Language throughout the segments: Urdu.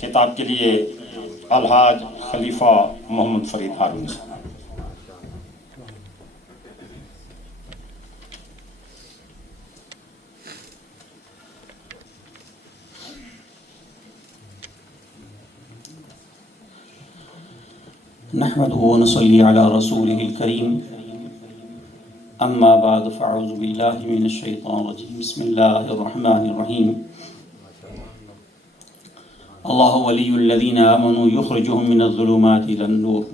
خطاب کے لیے الحاج خلیفہ محمد فرید ہارون صاحب۔ نحمده ونصلي على رسوله الكريم أما بعد فأعوذ بالله من الشيطان الرجيم بسم الله الرحمن الرحيم الله ولي الذين آمنوا يخرجهم من الظلمات إلى النور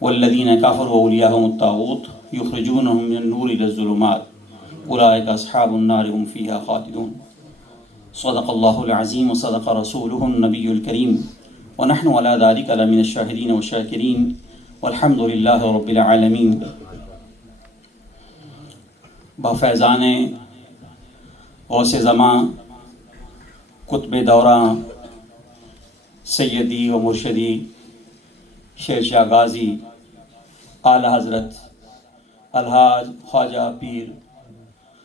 والذين كفروا أولياءهم الطاغوت يخرجونهم من النور إلى الظلمات أولئك أصحاب النار هم فيها خالدون صدق الله العظيم وصدق رسوله النبي الكريم ونحن على ذلك لمن الشاهدين والشاكرين والحمد لله رب العالمين۔ بفیضان غوث زماں قطب دورہ سیدی و مرشدی شیر شاہ غازی اعلیٰ حضرت الحاج خواجہ پیر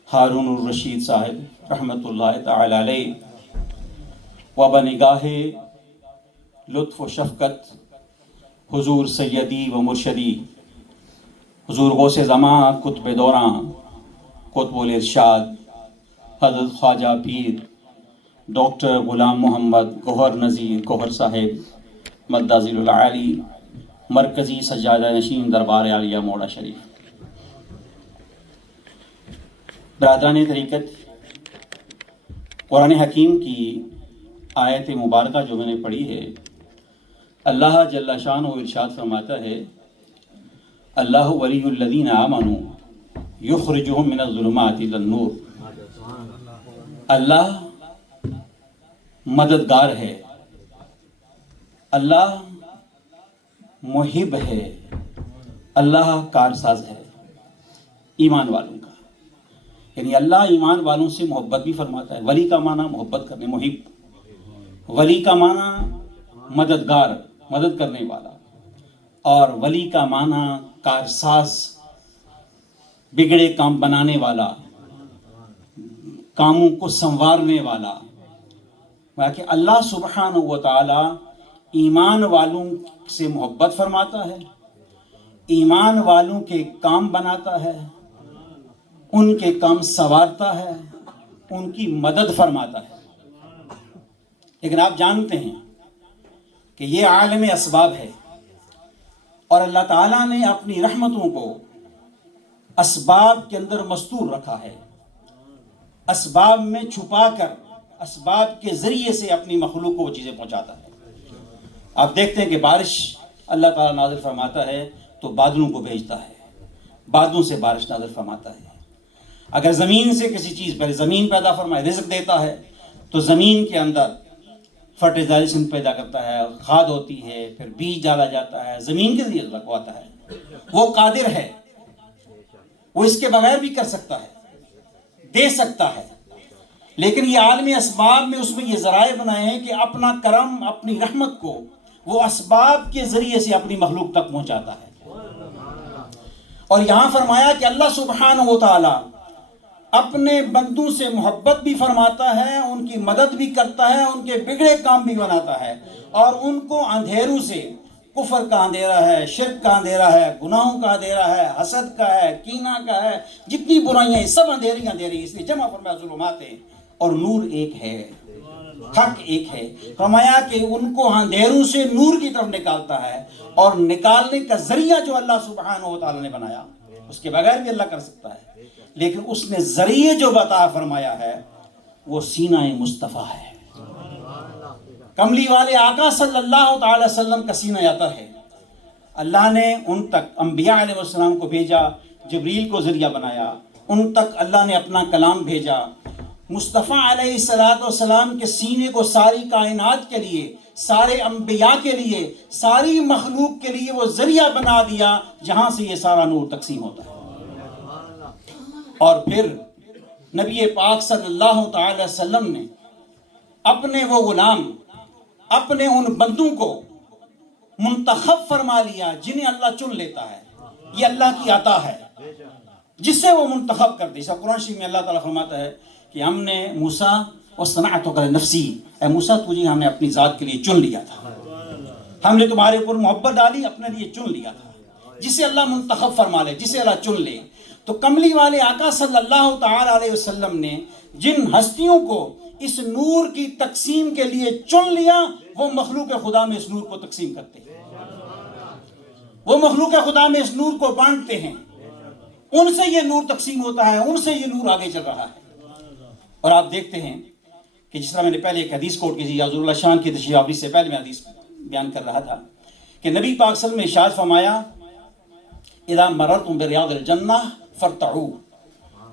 ہارون الرشید صاحب رحمۃ اللہ تعالی علیہ و بنگاہ لطف و شفقت حضور سیدی و مرشدی حضور غوث زماں قطب دورہ قطب الارشاد حضرت خواجہ پیر ڈاکٹر غلام محمد گوہر نذیر گوہر صاحب مدذل العالی مرکزی سجادہ نشین دربار عالیہ موڑا شریف، برادران طریقت، قرآن حکیم کی آیت مبارکہ جو میں نے پڑھی ہے، اللہ جل شانہ ارشاد فرماتا ہے اللہ ولی الذین آمنوا یخرجہم من الظلمات الی النور۔ اللہ مددگار ہے، اللہ محب ہے، اللہ کارساز ہے ایمان والوں کا، یعنی اللہ ایمان والوں سے محبت بھی فرماتا ہے۔ ولی کا معنی محبت کرنے، محب، ولی کا معنی مددگار، مدد کرنے والا، اور ولی کا معنی کارساز، بگڑے کام بنانے والا، کاموں کو سنوارنے والا۔ کہ اللہ سبحانہ و تعالی ایمان والوں سے محبت فرماتا ہے، ایمان والوں کے کام بناتا ہے، ان کے کام سنوارتا ہے، ان کی مدد فرماتا ہے۔ لیکن آپ جانتے ہیں کہ یہ عالم اسباب ہے، اور اللہ تعالیٰ نے اپنی رحمتوں کو اسباب کے اندر مستور رکھا ہے، اسباب میں چھپا کر اسباب کے ذریعے سے اپنی مخلوق کو وہ چیزیں پہنچاتا ہے۔ آپ دیکھتے ہیں کہ بارش اللہ تعالیٰ نازل فرماتا ہے تو بادلوں کو بھیجتا ہے، بادلوں سے بارش نازل فرماتا ہے۔ اگر زمین سے کسی چیز پر زمین پیدا فرمائے، رزق دیتا ہے، تو زمین کے اندر فرٹیلائزیشن پیدا کرتا ہے، کھاد ہوتی ہے، پھر بیج ڈالا جاتا ہے، زمین کے ذریعے رکھواتا ہے۔ وہ قادر ہے، وہ اس کے بغیر بھی کر سکتا ہے، دے سکتا ہے، لیکن یہ عالم اسباب میں اس میں یہ ذرائع بنائے ہیں کہ اپنا کرم، اپنی رحمت کو وہ اسباب کے ذریعے سے اپنی مخلوق تک پہنچاتا ہے۔ اور یہاں فرمایا کہ اللہ سبحانہ و تعالی اپنے بندوں سے محبت بھی فرماتا ہے، ان کی مدد بھی کرتا ہے، ان کے بگڑے کام بھی بناتا ہے، اور ان کو اندھیروں سے، کفر کا اندھیرا ہے، شرک کا اندھیرا ہے، گناہوں کا اندھیرا ہے، حسد کا ہے، کینہ کا ہے، جتنی برائیاں ہیں سب اندھیری، اس لیے جمع فرمایا ظلمات ہے، اور نور ایک ہے، حق ایک ہے۔ فرمایا کہ ان کو اندھیروں سے نور کی طرف نکالتا ہے، اور نکالنے کا ذریعہ جو اللہ سبحانہ و تعالی نے بنایا، اس کے بغیر بھی اللہ کر سکتا ہے، لیکن اس نے ذریعے جو بتا فرمایا ہے وہ سینہ مصطفیٰ ہے۔ کملی والے آقا صلی اللہ تعالی وسلم کا سینہ آتا ہے، اللہ نے ان تک انبیاء علیہ السلام کو بھیجا، جبریل کو ذریعہ بنایا، ان تک اللہ نے اپنا کلام بھیجا۔ مصطفیٰ علیہ السلام کے سینے کو ساری کائنات کے لیے، سارے انبیاء کے لیے، ساری مخلوق کے لیے وہ ذریعہ بنا دیا جہاں سے یہ سارا نور تقسیم ہوتا ہے۔ اور پھر نبی پاک صلی اللہ تعالی وسلم نے اپنے وہ غلام، اپنے ان بندوں کو منتخب فرما لیا جنہیں اللہ چن لیتا ہے، یہ اللہ کی عطا ہے، جس سے وہ منتخب کر دی۔ قرآن شریف میں اللہ تعالیٰ فرماتا ہے کہ ہم نے موسیٰ وَاصْطَنَعْتُكَ لِنَفْسِي، اے موسیٰ تجھے ہم نے اپنی ذات کے لیے چن لیا تھا، ہم نے تمہارے اوپر محبت ڈالی، اپنے لیے چن لیا تھا۔ جسے اللہ منتخب فرما لے، جسے اللہ چن لے، تو کملی والے آقا صلی اللہ تعالی علیہ وسلم نے جن ہستیوں کو اس نور کی تقسیم کے لیے چن لیا، وہ مخلوق خدا میں اس نور کو تقسیم کرتے ہیں، وہ مخلوق خدا میں اس نور کو بانٹتے ہیں، ان سے یہ نور تقسیم ہوتا ہے، ان سے یہ نور آگے چل رہا ہے۔ اور آپ دیکھتے ہیں کہ جس طرح میں نے پہلے ایک حدیث کوٹ کی تھی، حضور اللہ شان کی تشریح آوری سے پہلے میں حدیث بیان کر رہا تھا کہ نبی پاک صلی اللہ علیہ وسلم نے ارشاد فرمایا اذا مررتم بریاض الجنہ فرتعوا،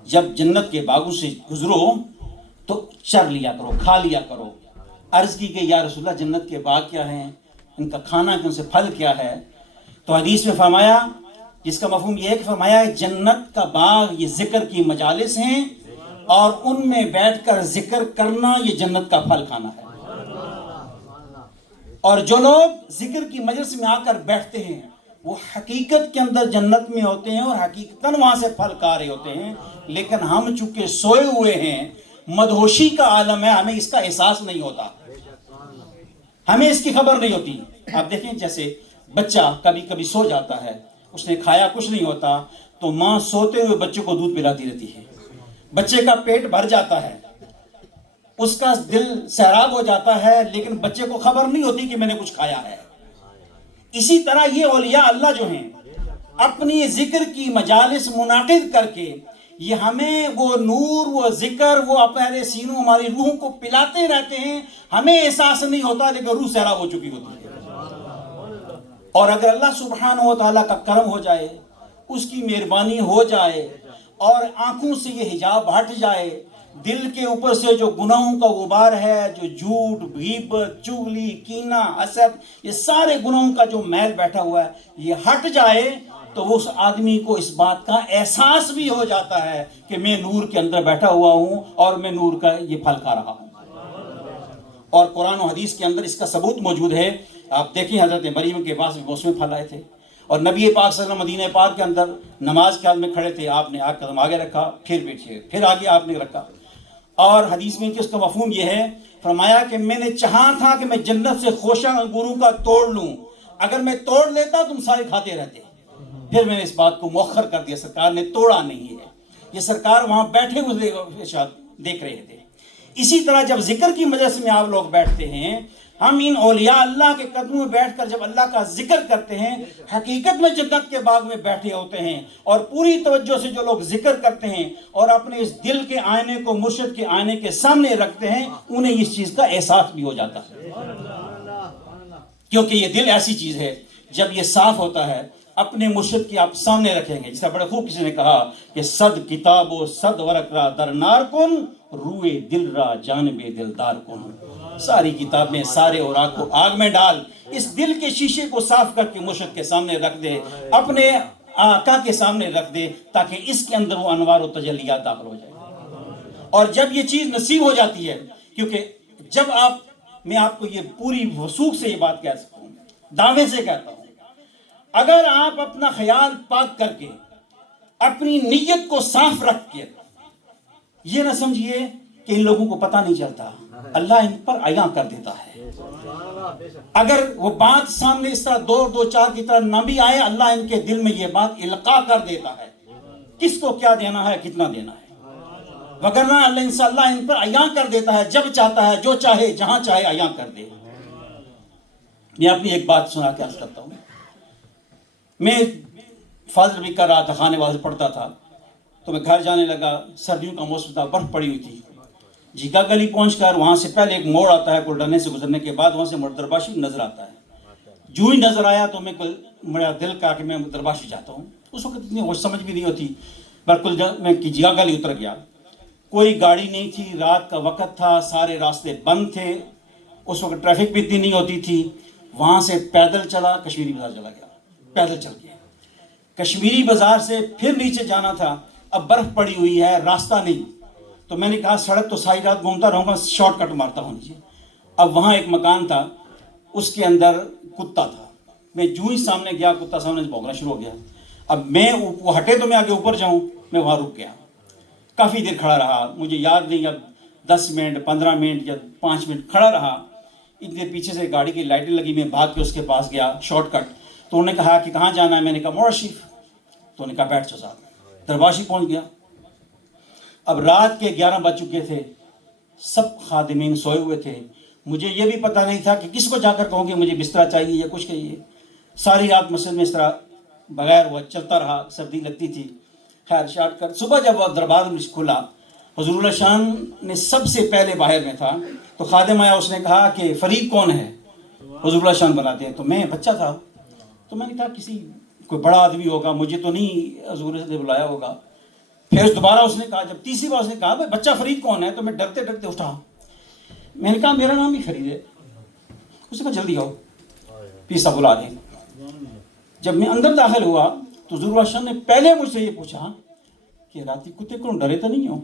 جب جنت کے باغوں سے گزرو تو چر لیا کرو، کھا لیا کرو۔ عرض کی کہ یا رسول اللہ جنت کے باغ کیا ہیں، ان کا کھانا ان سے پھل کیا ہے؟ تو حدیث میں فرمایا، جس کا مفہوم یہ ہے کہ فرمایا جنت کا باغ یہ ذکر کی مجالس ہیں، اور ان میں بیٹھ کر ذکر کرنا یہ جنت کا پھل کھانا ہے۔ اور جو لوگ ذکر کی مجلس میں آ کر بیٹھتے ہیں وہ حقیقت کے اندر جنت میں ہوتے ہیں اور حقیقتاً وہاں سے پھل کھا رہے ہوتے ہیں، لیکن ہم چونکہ سوئے ہوئے ہیں، مدہوشی کا عالم ہے، ہمیں اس کا احساس نہیں ہوتا، ہمیں اس کی خبر نہیں ہوتی۔ آپ دیکھیں جیسے بچہ کبھی کبھی سو جاتا ہے، اس نے کھایا کچھ نہیں ہوتا، تو ماں سوتے ہوئے بچے کو دودھ پلاتی رہتی ہے، بچے کا پیٹ بھر جاتا ہے، اس کا دل سیراب ہو جاتا ہے، لیکن بچے کو خبر نہیں ہوتی کہ میں نے کچھ کھایا ہے۔ اسی طرح یہ اولیاء اللہ جو ہیں اپنی ذکر کی مجالس منعقد کر کے یہ ہمیں وہ نور، وہ ذکر، وہ اپنے سینوں ہماری روحوں کو پلاتے رہتے ہیں، ہمیں احساس نہیں ہوتا لیکن روح سیراب ہو چکی ہوتی ہے۔ اور اگر اللہ سبحانہ و تعالیٰ کا کرم ہو جائے، اس کی مہربانی ہو جائے اور آنکھوں سے یہ حجاب ہٹ جائے، دل کے اوپر سے جو گناہوں کا غبار ہے، جو جھوٹ، غیبت، چغلی، کینہ، حسد، یہ سارے گناہوں کا جو میل بیٹھا ہوا ہے یہ ہٹ جائے، تو اس آدمی کو اس بات کا احساس بھی ہو جاتا ہے کہ میں نور کے اندر بیٹھا ہوا ہوں اور میں نور کا یہ پھل کھا رہا ہوں۔ اور قرآن و حدیث کے اندر اس کا ثبوت موجود ہے۔ آپ دیکھیں حضرت مریم کے پاس موسمی پھل آئے تھے، اور نبی پاک صلی اللہ علیہ وسلم مدینہ پاک کے اندر نماز کے حال میں کھڑے تھے، آپ نے ایک قدم آگے رکھا، پھر پیچھے، پھر آگے آپ نے رکھا۔ اور حدیث میں کہ اس کا مفہوم یہ ہے، فرمایا کہ میں نے چاہا تھا کہ میں جنت سے خوشہ انگوروں کا توڑ لوں، اگر میں توڑ لیتا تم سارے کھاتے رہتے، پھر میں نے اس بات کو مؤخر کر دیا، سرکار نے توڑا نہیں ہے، یہ سرکار وہاں بیٹھے ہوئے دیکھ رہے تھے۔ اسی طرح جب ذکر کی مجلس میں آپ لوگ بیٹھتے ہیں، ہم ان اولیاء اللہ کے قدموں میں بیٹھ کر جب اللہ کا ذکر کرتے ہیں، حقیقت میں جنت کے باغ میں بیٹھے ہوتے ہیں، اور پوری توجہ سے جو لوگ ذکر کرتے ہیں اور اپنے اس دل کے آئینے کو مرشد کے آئینے کے سامنے رکھتے ہیں، انہیں اس چیز کا احساس بھی ہو جاتا ہے، کیونکہ یہ دل ایسی چیز ہے جب یہ صاف ہوتا ہے، اپنے مرشد کی آپ سامنے رکھیں گے۔ جس طرح بڑے خوب کسی نے کہا کہ صد کتاب و صد ورق را درنار کن، روئے دل را جانب دلدار کن، ساری کتابیں، سارے اوراق کو آگ میں ڈال، اس دل کے شیشے کو صاف کر کے مرشد کے سامنے رکھ دے، اپنے آقا کے سامنے رکھ دے، تاکہ اس کے اندر وہ انوار و تجلیات داخل ہو جائے۔ اور جب یہ چیز نصیب ہو جاتی ہے، کیونکہ جب میں آپ کو یہ پوری وثوق سے یہ بات کہہ سکتا ہوں، دعوے سے کہتا ہوں، اگر آپ اپنا خیال پاک کر کے، اپنی نیت کو صاف رکھ کے، یہ نہ سمجھیے کہ ان لوگوں کو پتہ نہیں چلتا، اللہ ان پر عیاں کر دیتا ہے۔ اگر وہ بات سامنے اس طرح دو چار کی طرح نہ بھی آئے، اللہ ان کے دل میں یہ بات القاء کر دیتا ہے، کس کو کیا دینا ہے، کتنا دینا ہے، وگرنہ اللہ ان پر عیاں کر دیتا ہے، جب چاہتا ہے، جو چاہے، جہاں چاہے عیاں کر دے۔ میں اپنی ایک بات سنا کے عرض کرتا ہوں۔ میں فاضل بھی کر رہا تھا، خانے واز پڑھتا تھا، تو میں گھر جانے لگا، سردیوں کا موسم تھا، برف پڑی ہوئی تھی۔ جھیکا گلی پہنچ کر وہاں سے پہلے ایک موڑ آتا ہے، گلڈنے سے گزرنے کے بعد وہاں سے درباشی نظر آتا ہے۔ جو ہی نظر آیا تو میرا دل کہا کہ میں درباشی جاتا ہوں۔ اس وقت اتنی ہوش سمجھ بھی نہیں ہوتی، بالکل میں جھیکا گلی اتر گیا، کوئی گاڑی نہیں تھی، رات کا وقت تھا، سارے راستے بند تھے، اس وقت ٹریفک بھی اتنی نہیں ہوتی تھی۔ وہاں سے پیدل چلا، کشمیری بازار چلا گیا، پیدل چل گیا۔ کشمیری بازار سے پھر نیچے جانا تھا، اب برف پڑی ہوئی ہے، راستہ نہیں، تو میں نے کہا سڑک تو ساری رات گھومتا رہوں گا، شارٹ کٹ مارتا ہوں نیچے۔ اب وہاں ایک مکان تھا، اس کے اندر کتا تھا، میں جو ہی سامنے گیا کتا سامنے سے بھونکنا شروع ہو گیا۔ اب میں وہ ہٹے تو میں آگے اوپر جاؤں، میں وہاں رک گیا، کافی دیر کھڑا رہا، مجھے یاد نہیں اب 10 منٹ 15 منٹ یا 5 منٹ کھڑا رہا. اتنے پیچھے سے گاڑی کی لائٹیں لگی, میں بھاگ کے اس کے پاس گیا شارٹ کٹ. تو انہوں نے کہا کہ کہاں جانا ہے؟ میں نے کہا موڑا شریف. تو انہوں نے کہا بیٹھ جاؤ صاحب. درباشی پہنچ گیا. اب رات کے 11 بج چکے تھے, سب خادمین سوئے ہوئے تھے. مجھے یہ بھی پتہ نہیں تھا کہ کس کو جا کر کہوں کہ مجھے بستر چاہیے یا کچھ چاہیے. ساری رات مسجد میں اس طرح بغیر وہ چلتا رہا, سردی لگتی تھی. خیر شارٹ کٹ. صبح جب وہ دربار میں کھلا, حضور اللہ شان نے سب سے پہلے باہر میں تھا. تو خادم آیا, اس نے کہا کہ فرید کون ہے؟ حضور اللہ شان بلاتے ہیں. تو میں بچہ تھا, تو میں نے کہا کسی کوئی بڑا آدمی ہوگا, مجھے تو نہیں حضور نے بلایا ہوگا. پھر دوبارہ اس نے کہا, جب تیسری بار اس نے کہا بھائی بچہ فرید کون ہے؟ تو میں ڈرتے ڈرتے اٹھا. میں نے کہا میرا نام ہی فرید ہے. اس نے کہا جلدی آؤ, پیسا بلا دیں. جب میں اندر داخل ہوا تو حضور اللہ شان نے پہلے مجھ سے یہ پوچھا کہ راتی کتے کو ڈرے تو نہیں ہو؟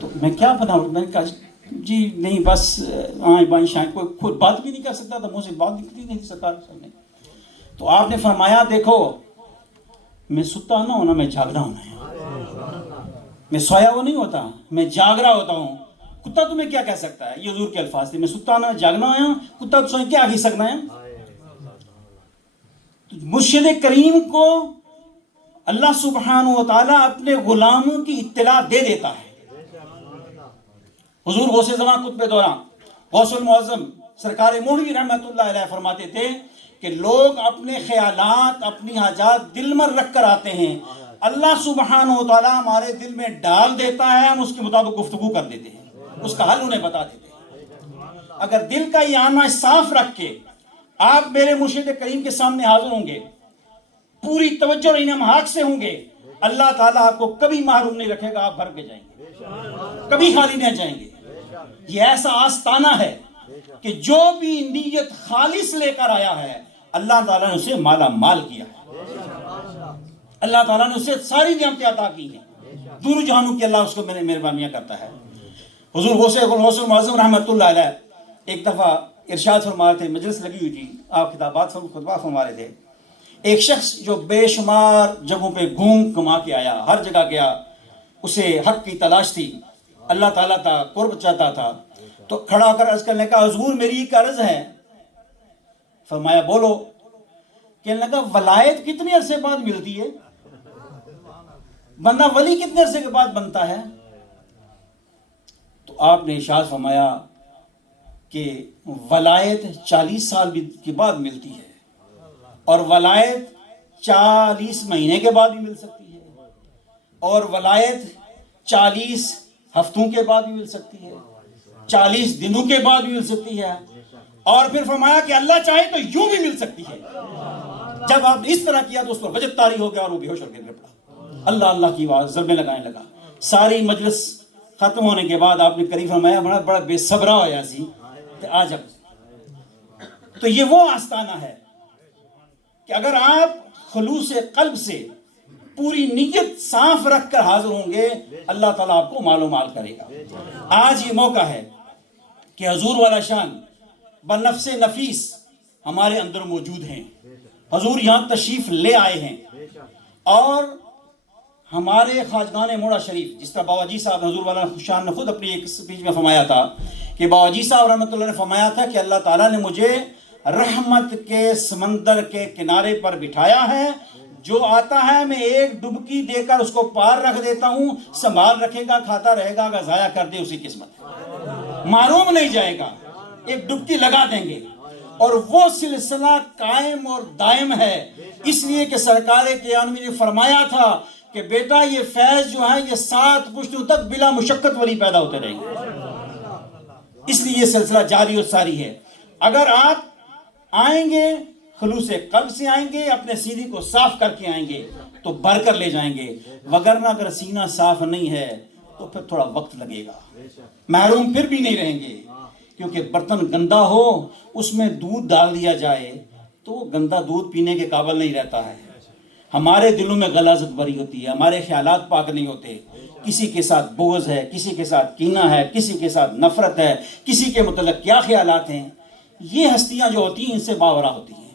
تو میں کیا بناؤں؟ میں نے کہا جی نہیں, بس آئیں بائیں شائیں. کوئی خود بات بھی نہیں کر سکتا تھا, منہ سے بات نکلتی نہیں تھی سرکار نے. تو آپ نے فرمایا دیکھو میں ستا نہ ہونا, میں جاگنا ہونا ہے. میں سویا ہوا نہیں ہوتا, میں جاگ رہا ہوتا ہوں. کتا تمہیں کیا کہہ سکتا ہے؟ یہ حضور کے الفاظ تھے. میں ستا نہ جاگنا آیا, کتا تو سوئیں کیا آگی سکنا ہے. مرشد کریم کو اللہ سبحانہ و تعالیٰ اپنے غلاموں کی اطلاع دے دیتا ہے. حضور غوث زمان قطب دوران غوث المعظم سرکار مولوی رحمۃ اللہ علیہ فرماتے تھے کہ لوگ اپنے خیالات اپنی حاجات دل میں رکھ کر آتے ہیں, اللہ سبحانہ و تعالیٰ ہمارے دل میں ڈال دیتا ہے, ہم اس کے مطابق گفتگو کر دیتے ہیں, اس کا حل انہیں بتا دیتے ہیں. اگر دل کا یہ آنا صاف رکھ کے آپ میرے مرشد کریم کے سامنے حاضر ہوں گے, پوری توجہ اور انہماک سے ہوں گے, اللہ تعالیٰ آپ کو کبھی محروم نہیں رکھے گا. آپ بھر کے جائیں گے, کبھی خالی نہیں جائیں گے. یہ ایسا آستانہ ہے کہ جو بھی نیت خالص لے کر آیا ہے اللہ تعالیٰ نے اسے مالا مال کیا ہے. اللہ تعالیٰ نے اسے ساری نعمتیں عطا کی ہیں. دونوں جہانوں کی اللہ اس کو مہربانیاں کرتا ہے. حضور غوث المعظم رحمۃ اللہ علیہ ایک دفعہ ارشاد فرما رہے تھے, مجلس لگی ہوئی تھی, آپ خطابات خطبہ فرما رہے تھے. ایک شخص جو بے شمار جگہوں پہ گھوم گھما کے آیا, ہر جگہ گیا, اسے حق کی تلاش تھی, اللہ تعالیٰ کا قرب چاہتا تھا. تو کھڑا کر عرض کرنے کا حضور میری ایک عرض ہے. فرمایا بولو. کہنے لگا ولایت کتنے عرصے بعد ملتی ہے؟ بندہ ولی کتنے عرصے کے بعد بنتا ہے؟ تو آپ نے ارشاد فرمایا کہ ولایت 40 سال کے بعد ملتی ہے, اور ولایت 40 مہینے کے بعد بھی مل سکتی ہے, اور ولایت 40 ہفتوں کے بعد بھی مل سکتی ہے, 40 دنوں کے بعد بھی مل سکتی ہے, اور پھر فرمایا کہ اللہ چاہے تو یوں بھی مل سکتی ہے. جب آپ نے اس طرح کیا تو اس پر وجد طاری ہو گیا اور وہ بے ہوش ہو کے گر پڑا. اللہ اللہ کی آواز ضربیں لگانے لگا. ساری مجلس ختم ہونے کے بعد آپ نے قریب فرمایا بڑا بے صبرا ہوا سی کہ آ جب. تو یہ وہ آستانہ ہے کہ اگر آپ خلوص قلب سے پوری نیت صاف رکھ کر حاضر ہوں گے اللہ تعالیٰ آپ کو مال و مال کرے گا. آج یہ موقع ہے کہ حضور والا شان بنفس نفیس ہمارے اندر موجود ہیں. حضور یہاں تشریف لے آئے ہیں, اور ہمارے خواجگان موڑا شریف, جس طرح بابا جی صاحب حضور والا شان نے خود اپنی ایک سپیچ میں فرمایا تھا کہ بابا جی صاحب رحمۃ اللہ نے فرمایا تھا کہ اللہ تعالیٰ نے مجھے رحمت کے سمندر کے کنارے پر بٹھایا ہے, جو آتا ہے میں ایک ڈبکی دے کر اس کو پار رکھ دیتا ہوں, سنبھال رکھے گا, کھاتا رہے گا, اگر ضائع کر دے اسی قسمت, معروم نہیں جائے گا. ایک ڈبکی لگا دیں گے, اور وہ سلسلہ قائم اور دائم ہے. اس لیے کہ سرکار قیانوی نے فرمایا تھا کہ بیٹا یہ فیض جو ہے یہ 7 پشتوں تک بلا مشقت ولی پیدا ہوتے رہیں گے. اس لیے یہ سلسلہ جاری اور ساری ہے. اگر آپ آئیں گے خلوص قلب سے آئیں گے, اپنے سینے کو صاف کر کے آئیں گے تو بھر کر لے جائیں گے, وگرنہ اگر سینہ صاف نہیں ہے تو پھر تھوڑا وقت لگے گا, محروم پھر بھی نہیں رہیں گے. کیونکہ برتن گندا ہو اس میں دودھ ڈال دیا جائے تو وہ گندا دودھ پینے کے قابل نہیں رہتا ہے. ہمارے دلوں میں غلاظت بری ہوتی ہے, ہمارے خیالات پاک نہیں ہوتے, کسی کے ساتھ بغض ہے, کسی کے ساتھ کینہ ہے, کسی کے ساتھ نفرت ہے, کسی کے متعلق کیا خیالات ہیں. یہ ہستیاں جو ہوتی ہیں ان سے باورا ہوتی ہیں,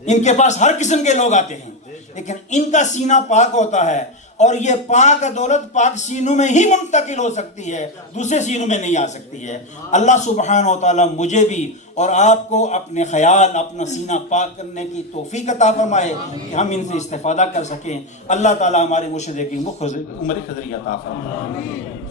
ان کے پاس ہر قسم کے لوگ آتے ہیں, لیکن ان کا سینہ پاک ہوتا ہے اور یہ پاک دولت پاک سینوں میں ہی منتقل ہو سکتی ہے، دوسرے سینوں میں نہیں آ سکتی ہے۔ اللہ سبحانہ و تعالیٰ مجھے بھی اور آپ کو اپنے خیال، اپنا سینہ پاک کرنے کی توفیق عطا فرمائے کہ ہم ان سے استفادہ کر سکیں۔ اللہ تعالیٰ ہمارے مرشد کی عمر خضری عطا فرمائے۔